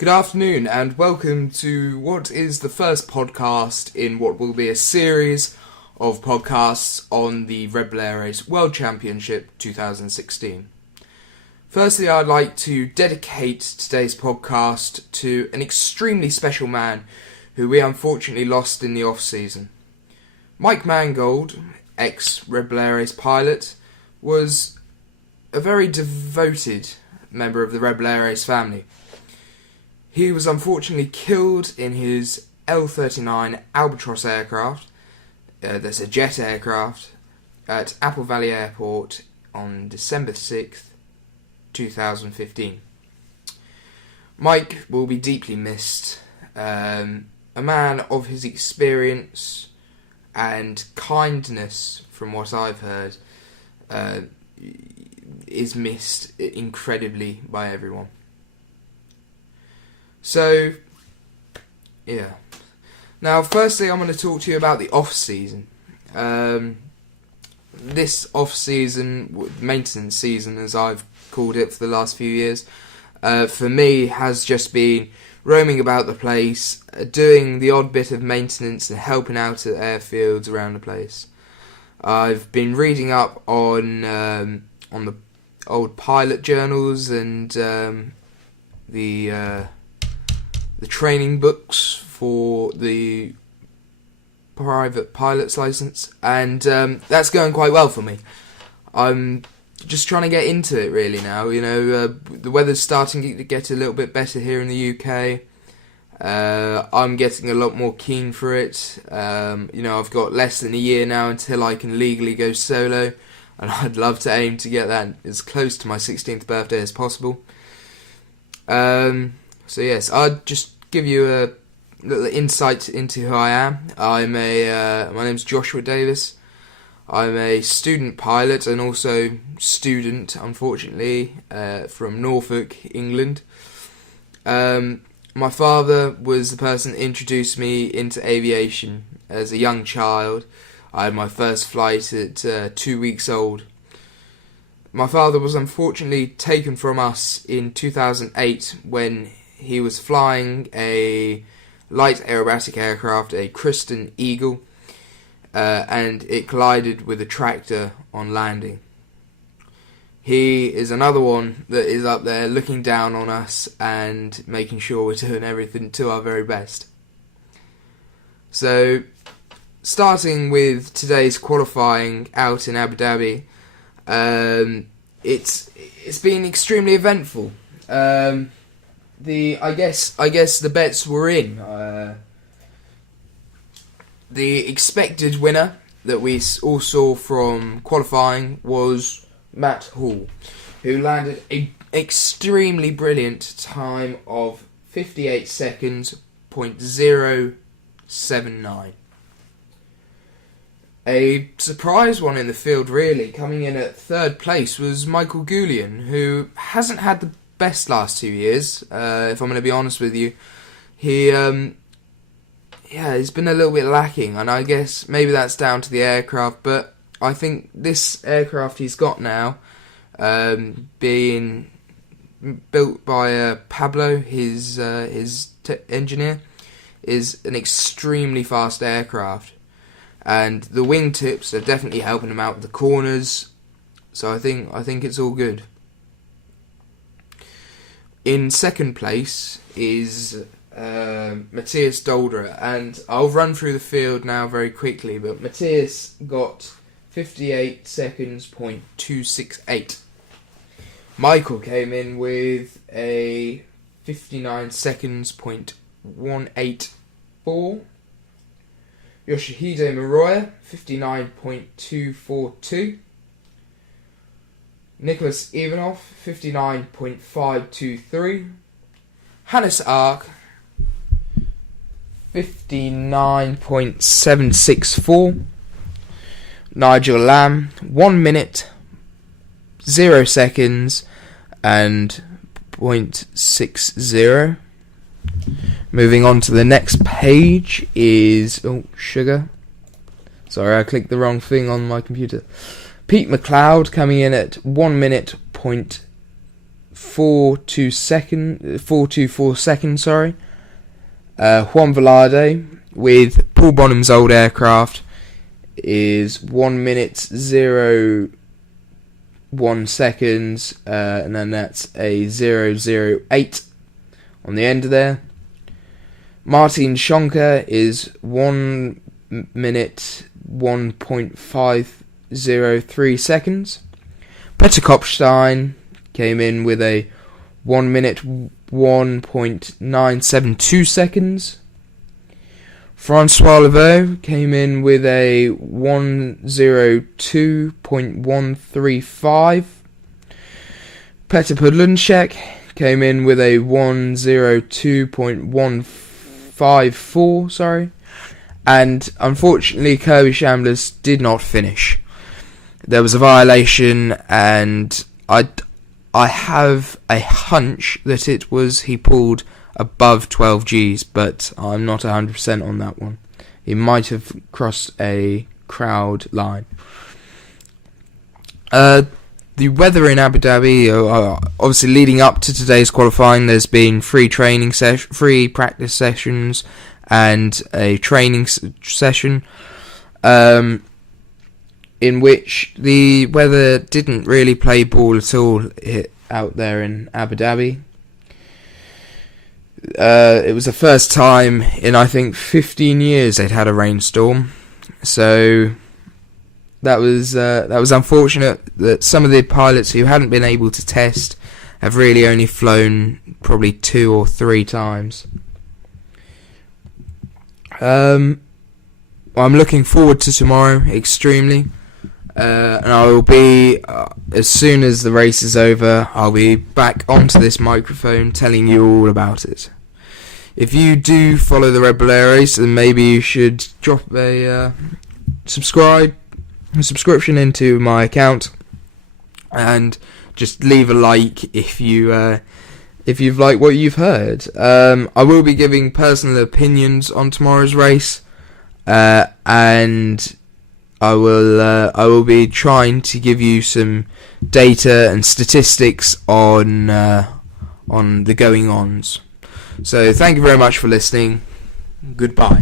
Good afternoon and welcome to what is the first podcast in what will be a series of podcasts on the Red Bull Air Race World Championship 2016. Firstly, I'd like to dedicate today's podcast to an extremely special man who we unfortunately lost in the off-season. Mike Mangold, ex-Red Bull Air Race pilot, was a very devoted member of the Red Bull Air Race family. He was unfortunately killed in his L-39 Albatross aircraft, that's a jet aircraft, at Apple Valley Airport on December 6th, 2015. Mike will be deeply missed. A man of his experience and kindness, from what I've heard, is missed incredibly by everyone. So, yeah. Now, firstly, I'm going to talk to you about the off-season. This off-season, maintenance season, as I've called it for the last few years, for me has just been roaming about the place, doing the odd bit of maintenance and helping out at airfields around the place. I've been reading up on the old pilot journals and the training books for the private pilot's license, and that's going quite well for me. I'm just trying to get into it really now. The weather's starting to get a little bit better here in the UK. I'm getting a lot more keen for it. I've got less than a year now until I can legally go solo, and I'd love to aim to get that as close to my 16th birthday as possible. So yes, I'll just give you a little insight into who I am. My name's Joshua Davis. I'm a student pilot and also student, unfortunately, from Norfolk, England. My father was the person that introduced me into aviation as a young child. I had my first flight at 2 weeks old. My father was unfortunately taken from us in 2008 when he was flying a light aerobatic aircraft, a Kristen Eagle, and it collided with a tractor on landing. He is another one that is up there looking down on us and making sure we're doing everything to our very best. So, starting with today's qualifying out in Abu Dhabi, it's been extremely eventful. I guess the bets were in. The expected winner that we all saw from qualifying was Matt Hall, who landed an extremely brilliant time of 58 seconds, .079. A surprise one in the field, really, coming in at third place was Michael Goulian, who hasn't had the best last 2 years, if I'm going to be honest with you. He's been a little bit lacking, and I guess maybe that's down to the aircraft, but I think this aircraft he's got now, being built by Pablo, his engineer, is an extremely fast aircraft, and the wingtips are definitely helping him out with the corners, so I think it's all good. In second place is Matthias Dolderer, and I'll run through the field now very quickly, but Matthias got 58 seconds, .268. Michael came in with a 59 seconds, .184. Yoshihide Moroya, 59.242. Nicholas Ivanov, 59.523. Hannes Ark, 59.764. Nigel Lamb, 1 minute, 0 seconds, and .60. Moving on to the next page is... Oh, sugar. Sorry, I clicked the wrong thing on my computer. Pete McLeod coming in at 1 minute, 424 seconds. Sorry. Juan Velarde with Paul Bonham's old aircraft is 1 minute 0.1 seconds, and then that's a 0.08 on the end of there. Martin Schonker is 1 minute 1.503 seconds. Peter Kopstein came in with a 1 minute 1.972 seconds. Francois Leveau came in with a 1:02.135. Petr Podlunšek came in with a 1:02.154, sorry. And unfortunately, Kirby Shamblers did not finish. There was a violation, and I have a hunch that he pulled above 12 Gs, but I'm not 100% on that one. He might have crossed a crowd line. The weather in Abu Dhabi, obviously leading up to today's qualifying, there's been free practice sessions and a training session, in which the weather didn't really play ball at all out there in Abu Dhabi. It was the first time in, I think, 15 years they'd had a rainstorm. So that was unfortunate that some of the pilots who hadn't been able to test have really only flown probably 2 or 3 times. I'm looking forward to tomorrow extremely. And I will be, as soon as the race is over, I'll be back onto this microphone telling you all about it. If you do follow the Red Bull Air Race, then maybe you should drop a subscription into my account, and just leave a like if you've liked what you've heard. I will be giving personal opinions on tomorrow's race, and I will be trying to give you some data and statistics on the going-ons. So thank you very much for listening. Goodbye.